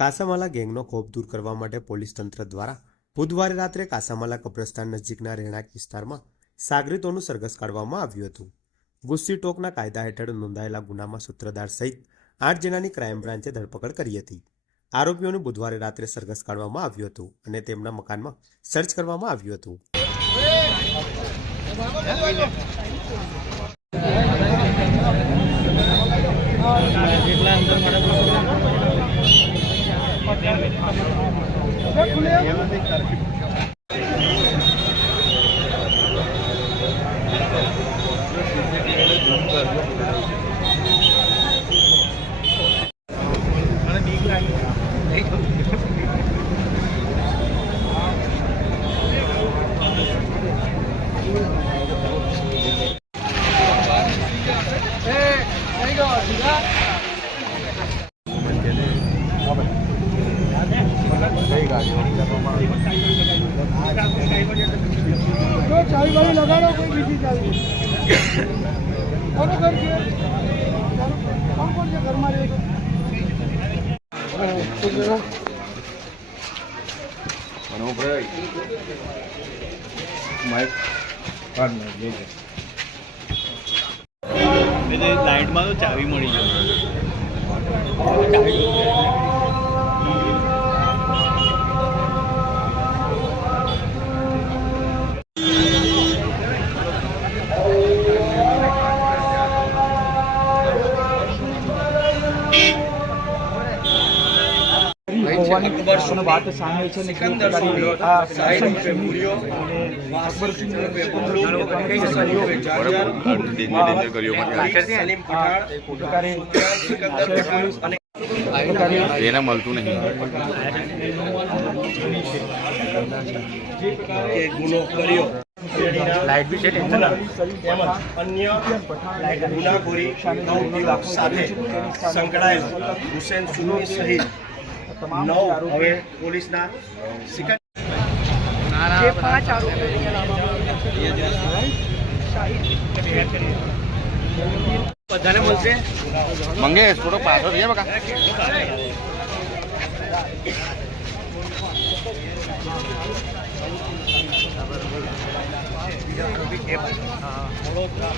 કાસામાલા ગેંગનો ખોફ દૂર કરવા માટે પોલીસ તંત્ર દ્વારા બુધવારે રાત્રે કાસામાલા કબ્રસ્તાન નજીકના રહેણાંક વિસ્તારમાં સાગરીતોનું સરઘસ કાઢવામાં આવ્યું હતું। ગુસ્સી ટોકના કાયદા હેઠળ નોંધાયેલા ગુનામાં સૂત્રધાર સહિત 8 જણાની ક્રાઇમ બ્રાન્ચે ધરપકડ કરી હતી। આરોપીઓનું બુધવારે રાત્રે સરઘસ કાઢવામાં આવ્યું હતું અને તેમના મકાનમાં સર્ચ કરવામાં આવ્યું હતું। चाबी वाली लगा लो, कोई बीजी चाबी कौन घर के कौन से घर में लाइट में तो चाबी मળી बात सामने છે સિકંદર સોડિયો સાઈડ પેમુરિયો અકબર સિંહ કર્યો સલીમ પઠાણ સિકંદર પઠાણ અને એના મળતું નહીં કે ગુનો કર્યો લાઈટ બી છે ટેન્શન તેમજ અન્ય ગુનાખોરી પ્રવૃત્તિઓ સાથે સંકળાયેલ હુસેન સુન્ની સહિત 9 હવે પોલીસના જે 5 આરોપીઓ બધાને મળશે મંગેશ થોડો પાછો રહે બકા વડોદરા